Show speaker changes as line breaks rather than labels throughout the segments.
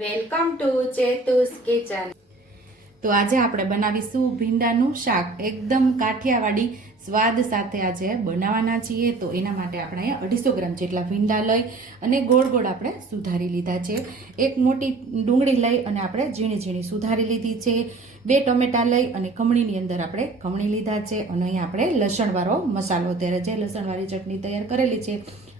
Welcome to ચેતુસ kitchen. તો આજે આપણે બનાવીશું ભીંડાનું શાક. એકદમ કાઠિયાવાડી સ્વાદ સાથે આજે બનાવવાના છીએ. તો એના માટે આપણે અહીંયા અઢીસો ગ્રામ જેટલા ભીંડા લઈ અને ગોળ ગોળ આપણે સુધારી લીધા છે. એક મોટી ડુંગળી લઈ અને આપણે ઝીણી ઝીણી સુધારી લીધી છે. બે ટમેટા લઈ અને ખમણીની અંદર આપણે ખમણી લીધા છે. અને અહીંયા આપણે લસણવાળો મસાલો અત્યારે જે લસણવાળી ચટણી તૈયાર કરેલી છે.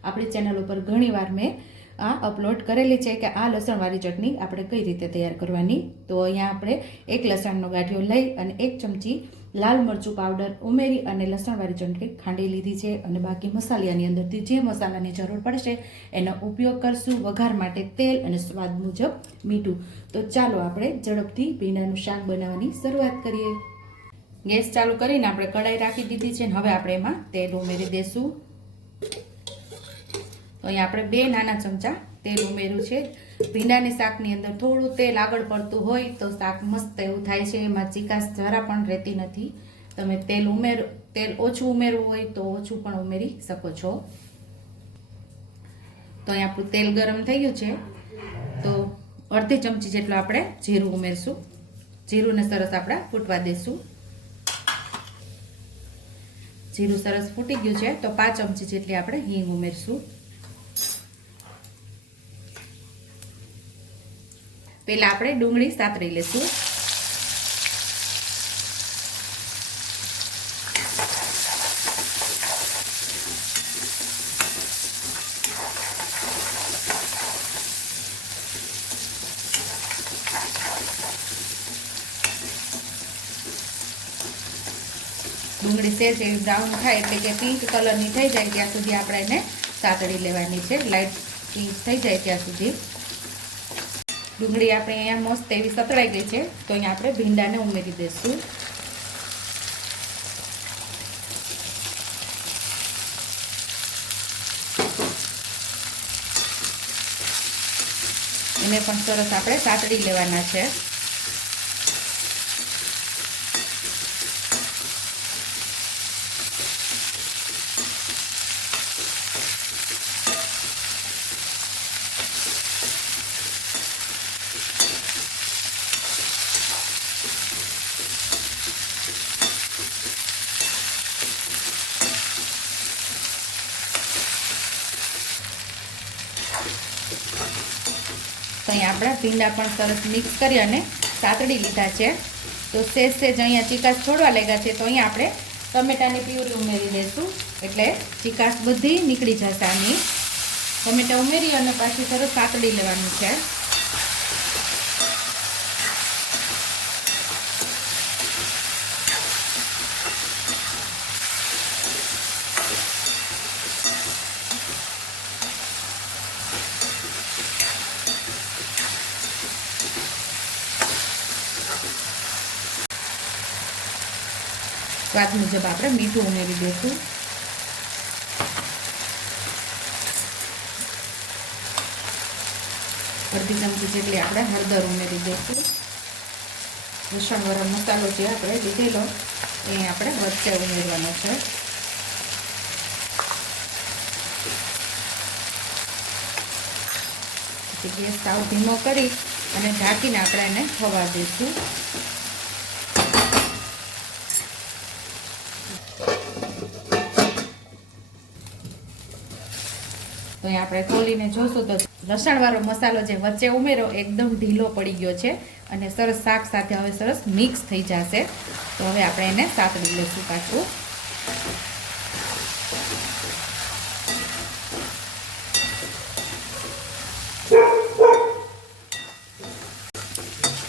આપણી ચેનલ ઉપર ઘણીવાર મેં આ અપલોડ કરેલી છે કે આ લસણવાળી ચટણી આપણે કઈ રીતે તૈયાર કરવાની? તો અહીંયા આપણે એક લસણનો ગાંઠિયો લઈ અને એક ચમચી લાલ મરચું પાવડર ઉમેરી અને લસણવાળી ચટણી ખાંડી લીધી છે અને બાકી મસાલિયાની અંદરથી જે મસાલાની જરૂર પડશે એનો ઉપયોગ કરશું વઘાર માટે તેલ અને સ્વાદ મુજબ મીઠું. તો ચાલો આપણે ઝડપથી ભીંડાનું શાક બનાવવાની શરૂઆત કરીએ. ગેસ ચાલુ કરીને આપણે કઢાઈ રાખી દીધી છે અને હવે આપણે એમાં તેલ ઉમેરી દઈશું તો અહીંયા આપણે બે નાના ચમચા તેલ ઉમેર્યું છે. ભીંડાની શાકની અંદર થોડું તેલ આગળ પડતું હોય તો શાક મસ્ત એવું થાય છે. એમાં ચીકાશ જરા પણ રહેતી નથી. તમે તેલ ઉમેર, તેલ ઓછું ઉમેરવું હોય તો ઓછું પણ ઉમેરી શકો છો. તો અહીં આપણું તેલ ગરમ થઈ ગયું છે. તો અડધી ચમચી જેટલું આપણે જીરું ઉમેરશું. જીરુંને સરસ આપણે ફૂટવા દઈશું જીરું સરસ ફૂટી ગયું છે તો પાંચ ચમચી જેટલી આપણે હિંગ ઉમેરશું. પહેલા આપણે ડુંગળી સાતરી લેશું. ડુંગળી સેજ એવી બ્રાઉન થાય એટલે કે પિંક કલરની થઈ જાય ત્યાં સુધી આપણે એને સાતળી લેવાની છે. લાઇટ પિંક થઈ જાય ત્યાં સુધી. ડુંગળી આપણે અહીંયા મસ્ત એવી સતળાઈ ગઈ છે. તો અહીંયા આપણે ભીંડાને ઉમેરી દઈશું. એને પણ સરસ આપણે સાતડી લેવાના છે. તો અહીંયા આપણા ભીંડા પણ સરસ મિક્સ કરી અને સાતડી લીધા છે. તો સેજ સેજ અહીંયા ચીકાશ છોડવા લાગ્યા છે, તો અહીંયા આપણે ટમેટાની પ્યુરી ઉમેરી દઈશું એટલે ચીકાશ બધી નીકળી જશે આની. ટમેટા ઉમેરી અને પાછી સરસ સાતડી લેવાનું છે. સ્વાદ મુજબ આપણે મીઠું ઉમેરી દઈશું. અડધી ચમચી જેટલી આપણે હળદર ઉમેરી દઈશું. લસણ ગરમ મસાલો જે આપણે લીધેલો, એ આપણે વચ્ચે ઉમેરવાનો છે. ગેસ સાવ ધીમો કરી અને ઢાંકીને આપણે એને થવા દઈશું. તો આપણે ખોલીને જોશું તો લસણવાળો મસાલો જે વચ્ચે ઉમેરો, એકદમ ઢીલો પડી ગયો છે અને સરસ શાક સાથે હવે સરસ મિક્સ થઈ જશે. તો હવે આપણે એને સાતડી લઈશું પાછું.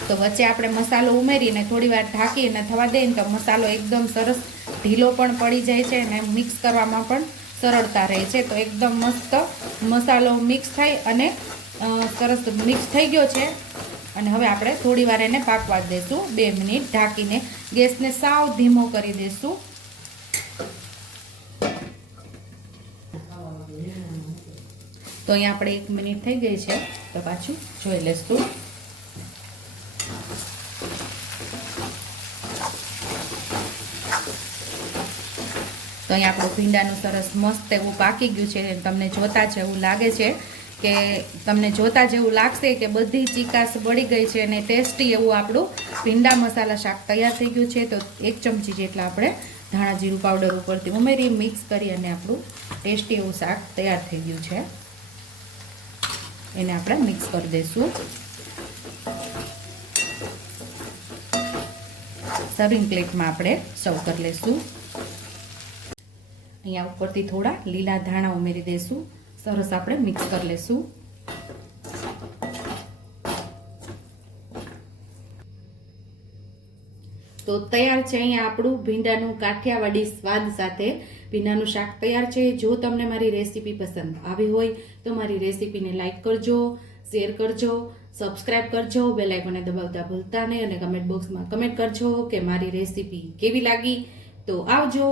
તો વચ્ચે આપણે મસાલો ઉમેરીને થોડી વાર ઢાંકીને થવા દઈએ ને તો મસાલો એકદમ સરસ ઢીલો પણ પડી જાય છે અને મિક્સ કરવામાં પણ સરળતા રહે છે. તો એકદમ મસ્ત મસાલો મિક્સ થાય અને સરસ મિક્સ થઈ ગયો છે. અને હવે આપણે થોડી વાર એને પાકવા દઈશું બે મિનિટ ઢાંકીને ગેસને સાવ ધીમો કરી દઈશું તો અહીંયા આપણે એક મિનિટ થઈ ગઈ છે. તો પાછું જોઈ લઈશું તો અહીંયા આપણું ભીંડાનું સરસ મસ્ત એવું પાકી ગયું છે તમને જોતા જેવું લાગે છે કે કે તમને જોતા જેવું લાગશે કે બધી ચીકાશ બળી ગઈ છે અને ટેસ્ટી એવું આપણું ભીંડા મસાલા શાક તૈયાર થઈ ગયું છે. તો એક ચમચી જેટલા આપણે ધાણા જીરું પાવડર ઉપરથી ઉમેરી મિક્સ કરી અને આપણું ટેસ્ટી એવું શાક તૈયાર થઈ ગયું છે. એને આપણે મિક્સ કરી દઈશું. સર્વિંગ પ્લેટમાં આપણે સર્વ કરી લઈશું. અહીંયા ઉપરથી થોડા લીલા ધાણા ઉમેરી દઈશું સરસ આપણે મિક્સ કરી લઈશું તો તૈયાર છે અહીંયા આપણું ભીંડાનું કાઠિયાવાડી સ્વાદ સાથે. ભીંડાનું શાક તૈયાર છે. જો તમને મારી રેસીપી પસંદ આવી હોય તો મારી રેસીપીને લાઇક કરજો, શેર કરજો, સબસ્ક્રાઇબ કરજો, બેલ આઇકોને દબાવતા ભૂલતા નહીં અને કમેન્ટ બોક્સમાં કમેન્ટ કરજો કે મારી રેસીપી કેવી લાગી. તો આવજો.